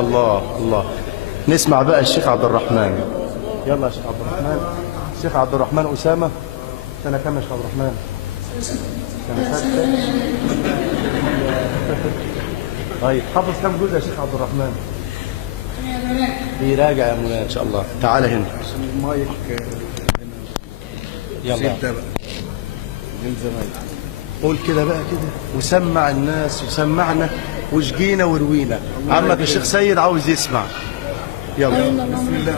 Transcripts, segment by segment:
الله الله. نسمع بقى الشيخ عبد الرحمن. يلا يا شيخ عبد الرحمن. الشيخ عبد الرحمن أسامة. سنة كام يا شيخ عبد الرحمن؟ سنة سادسة. طيب حافظ كم جزء يا شيخ عبد الرحمن؟ بيراجع يا مولانا ان شاء الله. تعالى هنا عشان المايك. يلا قول كده بقى كده وسمع الناس وسمعنا وشجينا وروينا. عمك الشيخ سيد عاوز يسمع. يلا بسم الله.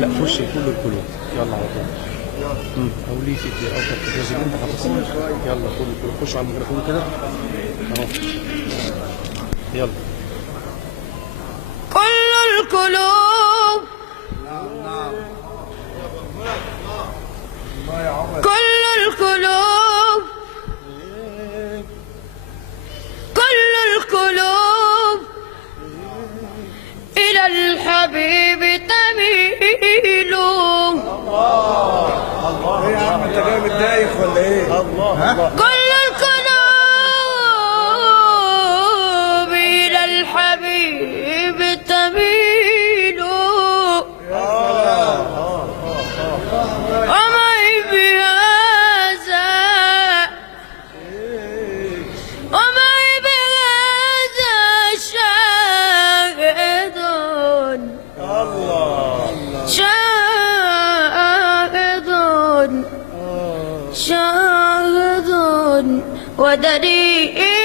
لا خش كل القلوب. يلا على طول. أولي في أوقات الجزء اللي أنت حافظه. يلا كل خش على الميكروفون كده أهو. يلا. كل القلوب كل القلوب كل القلوب إلى الحبيب تميل. ايه يا عم انت جاي متضايق ولا ايه؟ كل القلوب إلى الحبيب تميل. ومعي بهذا ومعي بهذا شاهد شاهد ودليل.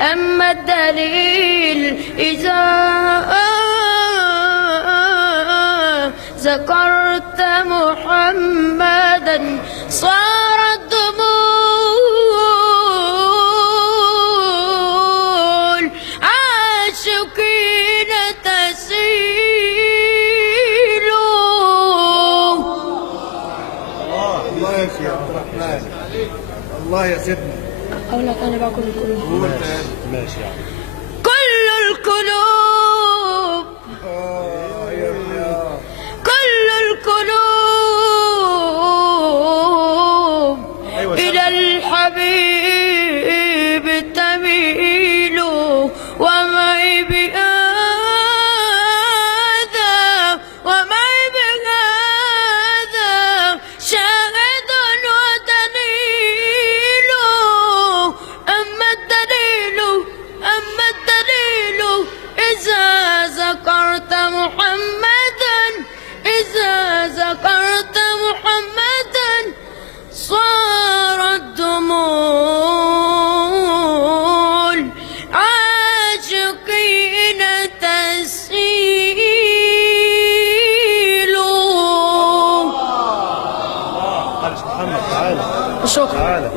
أما الدليل إذا ذكرت محمدا صارت دموع عاشقين تسيل. الله يا شيخ عبد الرحمن. الله يا سيدنا. أقول لك أنا بقى كل القلوب. قول تاني. ماشي يا عم. كل القلوب كل القلوب إلى الحبيب تميل. ومعي بهذا شاهد ودليل. أما الدليل إذا ذكرت محمدا صارت دموع عاشقين تسيل. محمد تعالى. شكرا. تعالى.